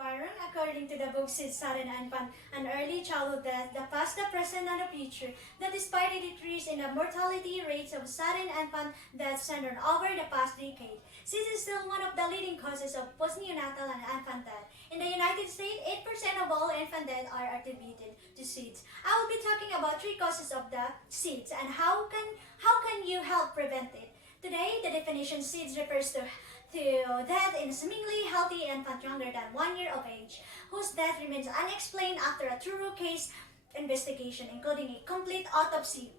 Byron. According to the book Seeds, Sudden Infant and Early Childhood Death, the past, the present, and the future, that despite the decrease in the mortality rates of sudden infant death syndrome over the past decade, seeds is still one of the leading causes of postneonatal and infant death. In the United States, 8% of all infant deaths are attributed to seeds. I will be talking about three causes of the seeds and how can you help prevent it. Today, the definition seeds refers to death in a seemingly healthy infant younger than 1 year of age, whose death remains unexplained after a thorough case investigation, including a complete autopsy,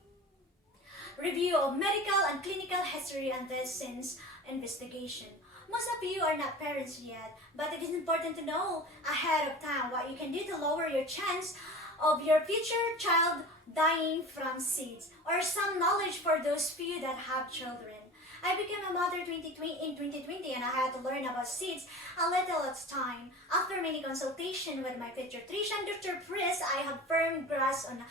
review of medical and clinical history, and death since investigation. Most of you are not parents yet, but it is important to know ahead of time what you can do to lower your chance of your future child dying from seeds, or some knowledge for those few that have children. I became a mother in 2020 and I had to learn about seeds a little at a time. After many consultations with my pediatrician, Dr. Pris, I have firm grasp on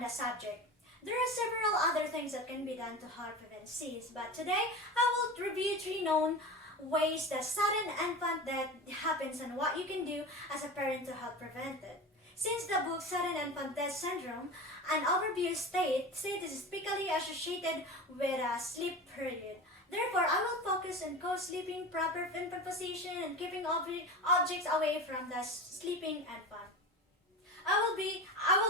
the subject. There are several other things that can be done to help prevent seeds, but today I will review three known ways that sudden infant death happens and what you can do as a parent to help prevent it. Since the book Sudden Infant Death Syndrome, an overview states it is typically associated with a sleep period. Therefore, I will focus on co-sleeping, proper infant position, and keeping objects away from the sleeping infant. I will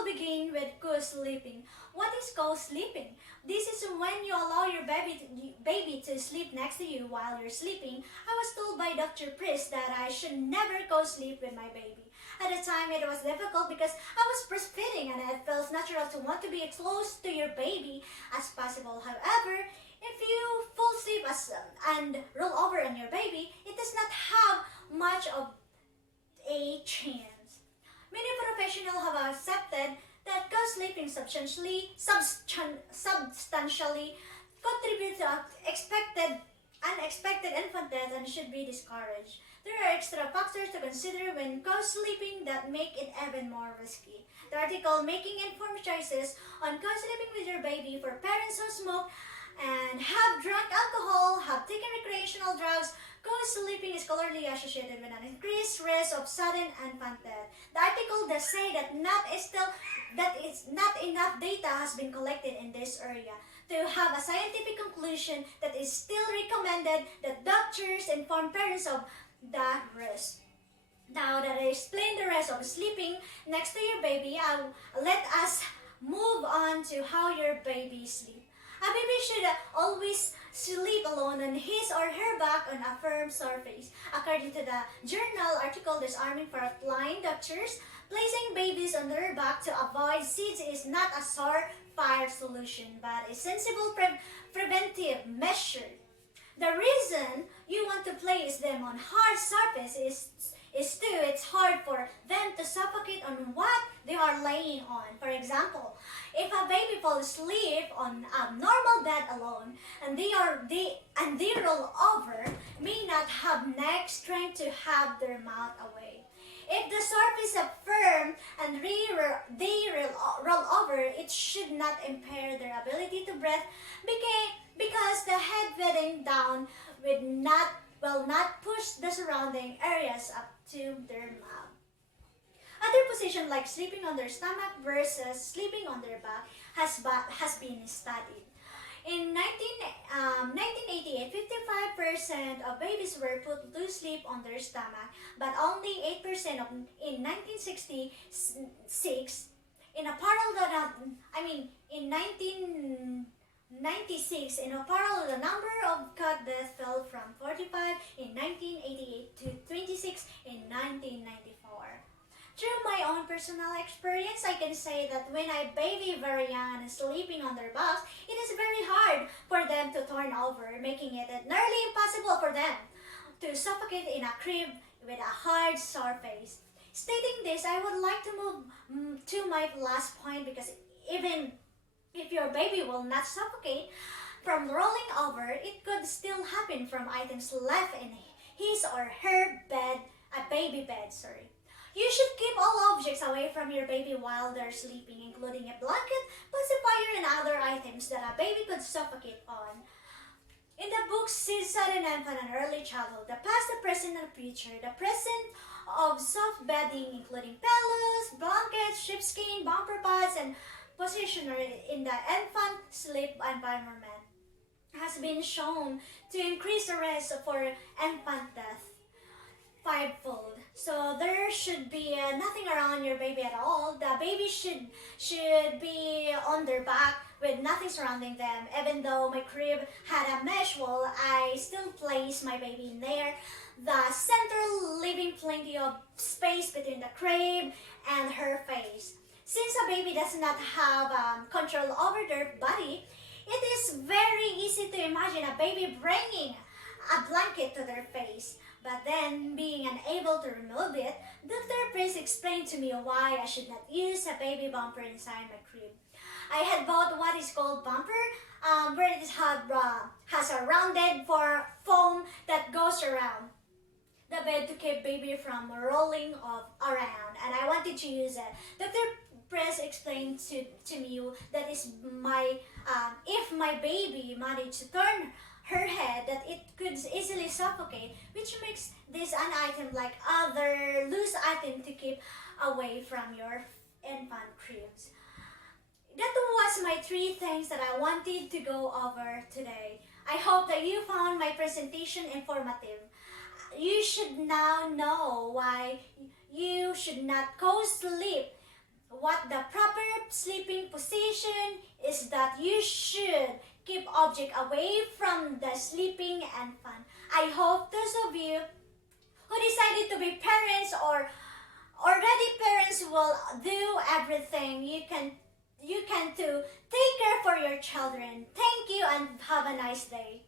begin with co-sleeping. What is co-sleeping? This is when you allow your baby to sleep next to you while you're sleeping. I was told by Dr. Pris that I should never co-sleep with my baby. At the time, it was difficult because I was breastfeeding and it felt natural to want to be as close to your baby as possible. However, if you fall asleep and roll over on your baby, it does not have much of a chance. Many professionals have accepted that co-sleeping substantially contributes to unexpected infant death and should be discouraged. There are extra factors to consider when co-sleeping that make it even more risky. The article Making Informed Choices on Co-Sleeping with Your Baby for Parents Who Smoke and have drunk alcohol, have taken recreational drugs, co-sleeping is clearly associated with an increased risk of sudden infant death. The article does say that not enough data has been collected in this area to have a scientific conclusion that is still recommended that doctors inform parents of the risk. Now that I explained the rest of sleeping next to your baby, let us move on to how your baby sleeps. A baby should always sleep alone on his or her back on a firm surface. According to the journal article Disarming for Blind Doctors, placing babies on their back to avoid seeds is not a surefire solution, but a sensible preventive measure. The reason you want to place them on hard surface is it's hard for them to suffocate on what they are laying on. For example, if a baby falls asleep on a normal bed alone and they roll over, may not have neck strength to have their mouth away. If the surface is firm and they roll over, it should not impair their ability to breathe because the head bedding down will not push the surrounding areas up to their mouth. Other positions like sleeping on their stomach versus sleeping on their back has been studied. In 1988, 55% of babies were put to sleep on their stomach, but only 8% in 1966. In 1996, in a parallel, the number of cot deaths fell from 45 in 1988 to 26 in 1994. Through my own personal experience, I can say that when a baby very young and sleeping on their backs, it is very hard for them to turn over, making it nearly impossible for them to suffocate in a crib with a hard surface. Stating this, I would like to move to my last point, because even if your baby will not suffocate from rolling over, it could still happen from items left in his or her baby bed. You should keep all objects away from your baby while they're sleeping, including a blanket, pacifier, and other items that a baby could suffocate on. In the book Seeds, Sudden Infant and Early Childhood, the past, the present, and the future, the present of soft bedding including pillows, blankets, sheepskin, bumper pads, and positioner in the infant sleep environment has been shown to increase the risk for infant death fivefold. So there should be nothing around your baby at all. The baby should be on their back with nothing surrounding them. Even though my crib had a mesh wall, I still place my baby in there. The center leaving plenty of space between the crib and her face. Since a baby does not have control over their body, it is very easy to imagine a baby bringing a blanket to their face. But then, being unable to remove it, Dr. Prince explained to me why I should not use a baby bumper inside my crib. I had bought what is called bumper, where it has a rounded foam that goes around the bed to keep baby from rolling around, and I wanted to use it. Dr. Press explained to me that is if my baby managed to turn her head, that it could easily suffocate, which makes this an item like other loose item to keep away from your infant cribs. That was my 3 things that I wanted to go over today. I hope that you found my presentation informative. You should now know why you should not co-sleep. What the proper sleeping position is, that you should keep object away from the sleeping infant. I hope those of you who decided to be parents or already parents will do everything you can to take care for your children. Thank you and have a nice day.